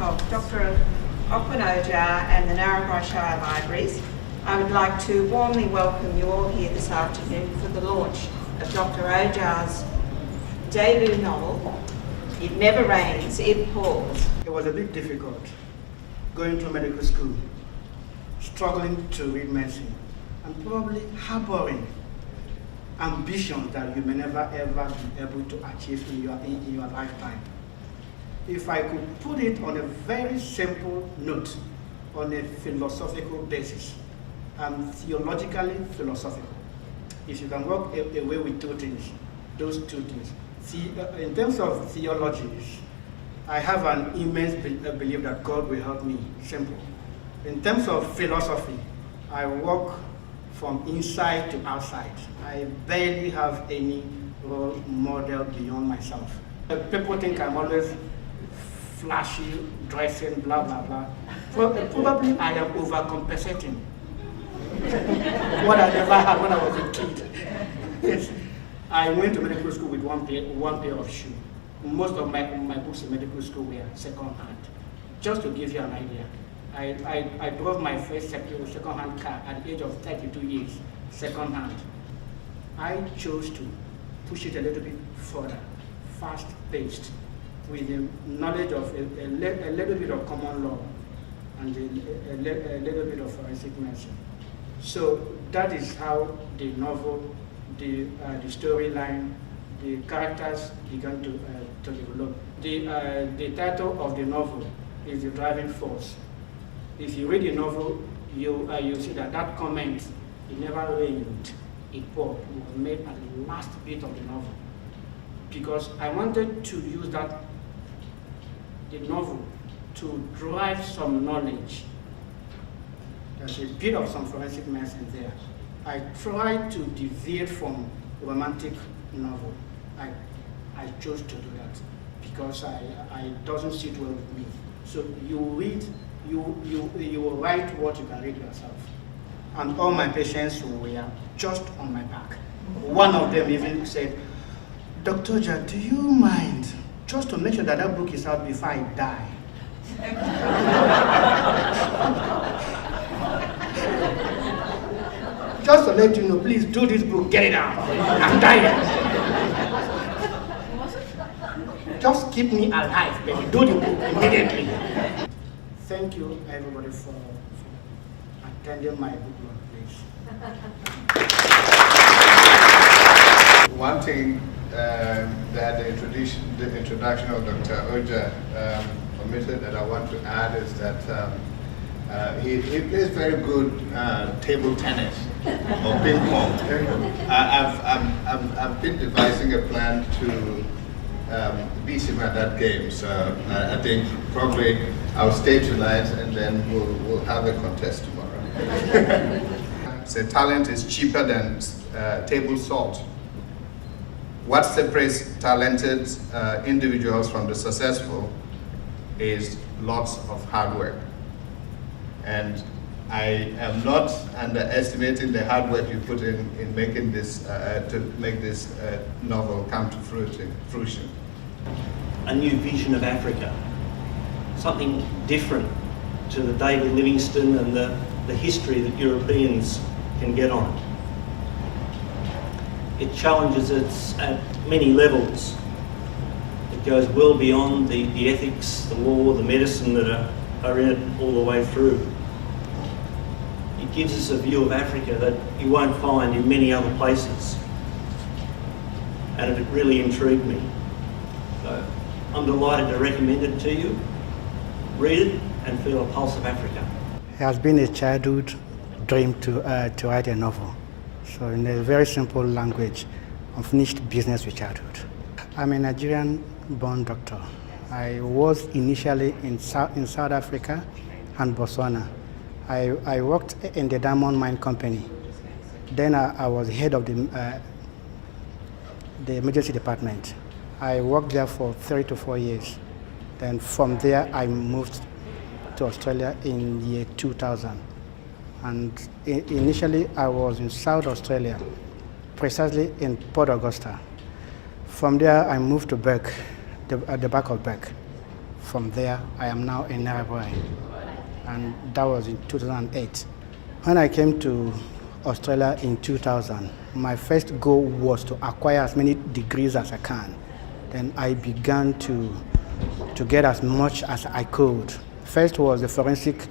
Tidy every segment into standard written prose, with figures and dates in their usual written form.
of Dr Okwun Ojah and the Narrabri Shire Libraries, I would like to warmly welcome you all here this afternoon for the launch of Dr Ojah's debut novel, It Never Rains, It Pours. It was a bit difficult going to medical school, struggling to read medicine, and probably harboring ambitions that you may never ever be able to achieve in your lifetime. If I could put it on a very simple note, on a philosophical basis, theologically philosophical. If you can walk away with those two things. See, in terms of theologies, I have an immense belief that God will help me, simple. In terms of philosophy, I walk from inside to outside. I barely have any role model beyond myself. People think I'm always flashy, dressing, blah, blah, blah. Probably I am overcompensating. What I never had when I was a kid. Yes. I went to medical school with one pair of shoes. Most of my books in medical school were second-hand. Just to give you an idea, I drove my first second-hand car at the age of 32 years, second-hand. I chose to push it a little bit further, fast-paced, with the knowledge of a little bit of common law and a little bit of forensic medicine. So that is how the novel, the storyline, the characters began to develop. The title of the novel is The Driving Force. If you read the novel, you see that comment, it never rained, it poured, was made at the last bit of the novel. Because I wanted to use the novel to drive some knowledge. There's a bit of some forensic medicine there. I tried to deviate from romantic novel. I chose to do that because it doesn't sit well with me. So you read, you will write what you can read yourself. And all my patients were just on my back. One of them even said, Dr. Ojah, do you mind just to make sure that that book is out before I die? Just to let you know, please do this book, get it out. I'm dying. Just keep me alive, baby. Do the book immediately. Thank you, everybody, for attending my book launch, please. One thing that the introduction of Dr. Ojah omitted that I want to add is that he plays very good table tennis or ping pong. I've been devising a plan to beat him at that game. So I think probably I'll stay tonight and then we'll have a contest tomorrow. So talent is cheaper than table salt. What separates talented individuals from the successful is lots of hard work. And I am not underestimating the hard work you put in making this, to make this novel come to fruition. A new vision of Africa, something different to the David Livingstone and the history that Europeans can get on. It challenges us at many levels. It goes well beyond the ethics, the law, the medicine that are in it all the way through. It gives us a view of Africa that you won't find in many other places. And it really intrigued me. So I'm delighted to recommend it to you. Read it and feel a pulse of Africa. It has been a childhood dream to write a novel. So in a very simple language, unfinished business with childhood. I'm a Nigerian-born doctor. I was initially in South Africa and Botswana. I worked in the diamond mine company. Then I was head of the emergency department. I worked there for 3 to 4 years. Then from there, I moved to Australia in year 2000. And initially, I was in South Australia, precisely in Port Augusta. From there, I moved to Berk, at the back of Berk. From there, I am now in Narrabri, and that was in 2008. When I came to Australia in 2000, my first goal was to acquire as many degrees as I can. Then I began to get as much as I could. First was the forensic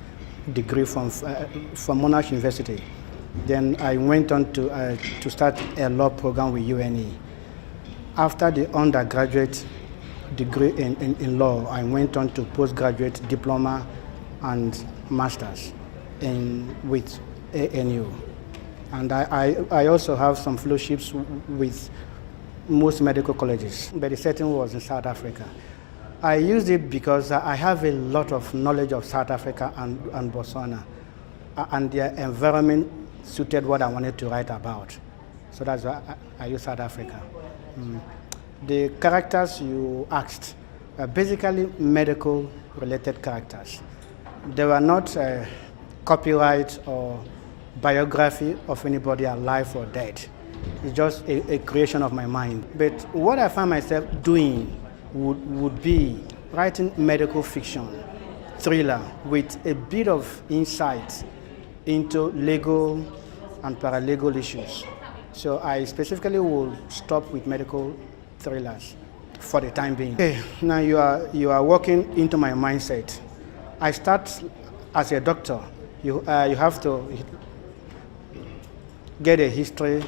degree from Monash University. Then I went on to start a law program with UNE. After the undergraduate degree in law, I went on to postgraduate diploma and masters with ANU. And I also have some fellowships with most medical colleges, but the setting was in South Africa. I used it because I have a lot of knowledge of South Africa and Botswana, and their environment suited what I wanted to write about. So that's why I use South Africa. The characters you asked are basically medical related characters. They were not copyright or biography of anybody alive or dead. It's just a creation of my mind. But what I find myself doing would be writing medical fiction, thriller, with a bit of insight into legal and paralegal issues. So I specifically will stop with medical thrillers for the time being. Okay, now you are walking into my mindset. I start as a doctor. You have to get a history,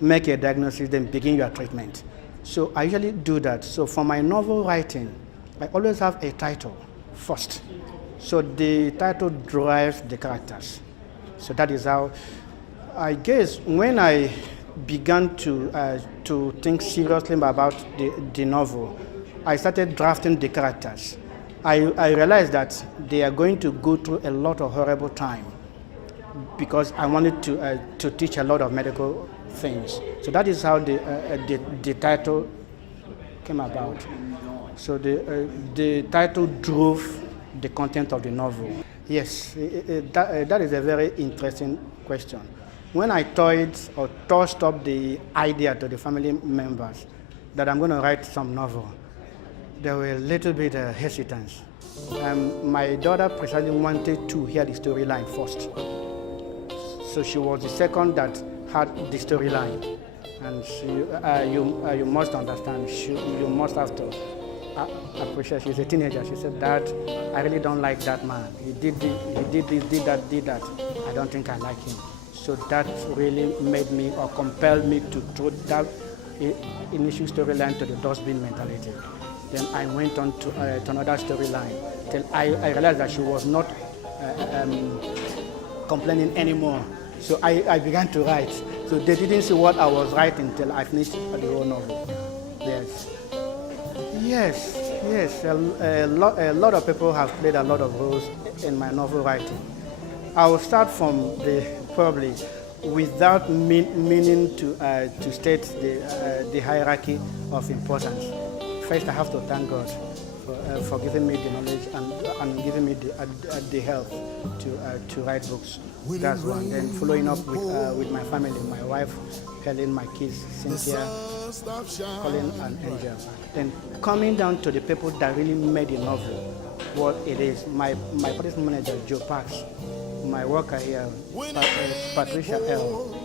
make a diagnosis, then begin your treatment. So I usually do that. So for my novel writing, I always have a title first. So the title drives the characters. So that is how, I guess, when I began to think seriously about the novel, I started drafting the characters. I realized that they are going to go through a lot of horrible time because I wanted to teach a lot of medical things. So that is how the title came about. So the title drove the content of the novel. Yes, that is a very interesting question. When I tossed up the idea to the family members that I'm going to write some novel, there were a little bit hesitance. My daughter precisely wanted to hear the storyline first. So she was the second that had the storyline. And you must understand, you must have to appreciate. She's a teenager. She said, "Dad, I really don't like that man. He did this, did that. I don't think I like him." So that really made me or compelled me to throw that initial storyline to the dustbin mentality. Then I went on to another storyline till I realized that she was not complaining anymore. So I began to write. So they didn't see what I was writing till I finished the whole novel. Yes. A lot of people have played a lot of roles in my novel writing. I will start from probably without meaning to state the hierarchy of importance. First, I have to thank God for giving me the knowledge and giving me the help to write books. That's one. Then following up with my family, my wife, Helen, my kids, Cynthia, Colin, and Angel. Then coming down to the people that really made the novel what it is. My project manager, Joe Parks, my worker here, Patricia L.,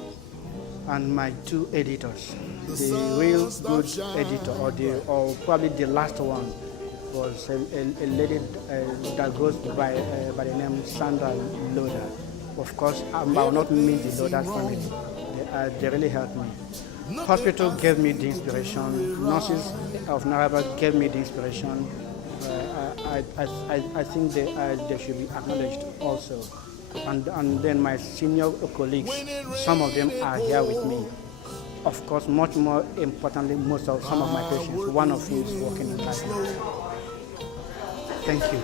and my two editors. The real good editor, or probably the last one, was a lady that goes by the name Sandra Loda. Of course, I will not meet the Loda family. They really helped me. Hospital gave me the inspiration. Nurses of Narrabri gave me the inspiration. I think they should be acknowledged also. And then my senior colleagues, some of them are here with me. Of course, much more importantly, some of my patients, one of whom is working in Thailand. Thank you.